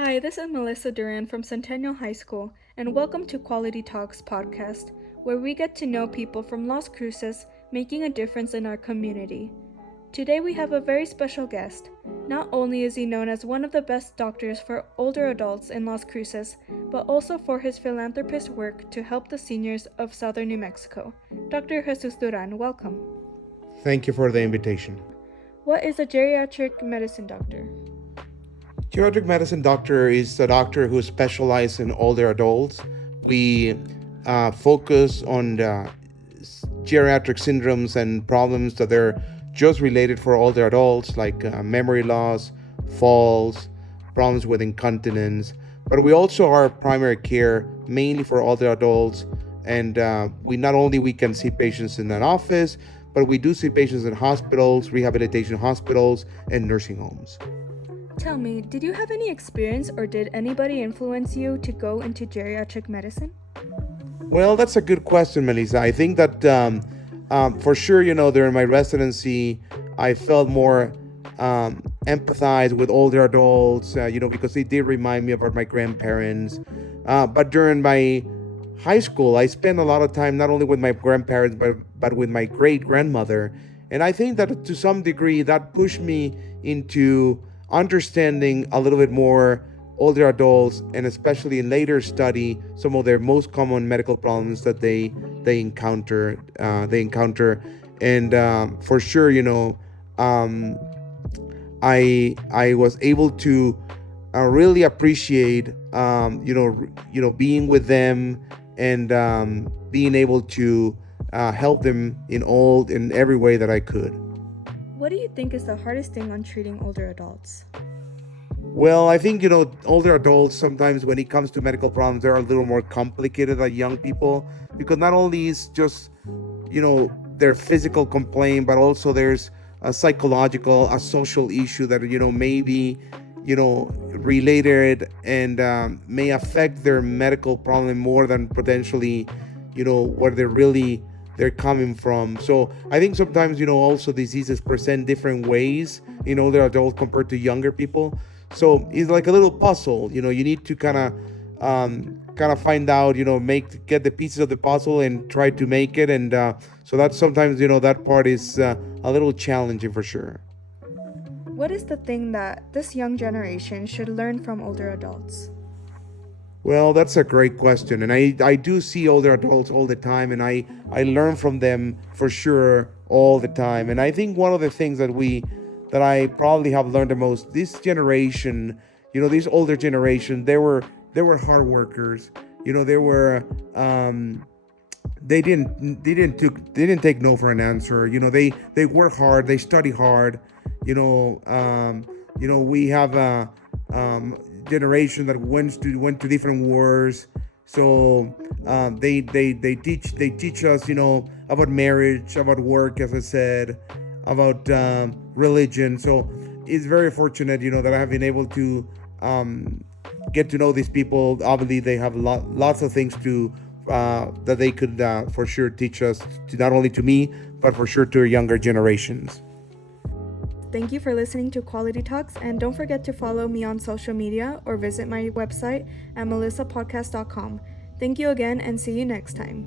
Hi, this is Melissa Duran from Centennial High School, and welcome to Quality Talks podcast, where we get to know people from Las Cruces making a difference in our community. Today we have a very special guest. Not only is he known as one of the best doctors for older adults in Las Cruces, but also for his philanthropist work to help the seniors of southern New Mexico. Dr. Jesus Duran, welcome. Thank you for the invitation. What is a geriatric medicine doctor? Geriatric medicine doctor is a doctor who specializes in older adults. We focus on the geriatric syndromes and problems that are just related for older adults, like memory loss, falls, problems with incontinence. But we also are primary care mainly for older adults, and we can see patients in an office, but we do see patients in hospitals, rehabilitation hospitals, and nursing homes. Tell me, did you have any experience or did anybody influence you to go into geriatric medicine? Well, that's a good question, Melissa. I think that for sure, during my residency, I felt more empathized with older adults, because they did remind me about my grandparents. But during my high school, I spent a lot of time not only with my grandparents, but with my great grandmother. And I think that to some degree, that pushed me into understanding a little bit more older adults, and especially in later study some of their most common medical problems that they encounter and for sure, I was able to really appreciate being with them and being able to help them in every way that I could. What do you think is the hardest thing on treating older adults? Well, I think, older adults sometimes when it comes to medical problems, they're a little more complicated than young people because not only is just, their physical complaint, but also there's a psychological, a social issue that, maybe, related and may affect their medical problem more than potentially, where they're coming from. So I think sometimes, also diseases present different ways in older adults compared to younger people. So it's like a little puzzle. You need to kind of find out, get the pieces of the puzzle and try to make it. And so that's sometimes, that part is a little challenging for sure. What is the thing that this young generation should learn from older adults? Well, that's a great question. And I do see older adults all the time, and I learn from them for sure all the time. And I think one of the things that I probably have learned the most, this generation, this older generation, they were hard workers. They didn't take no for an answer. They work hard, they study hard. We have a generation that went to different wars. So they teach us, about marriage, about work, as I said, about religion. So it's very fortunate, that I have been able to get to know these people. Obviously, they have lots of things to that they could for sure teach us, to not only to me, but for sure to younger generations. Thank you for listening to Quality Talks, and don't forget to follow me on social media or visit my website at melissapodcast.com. Thank you again, and see you next time.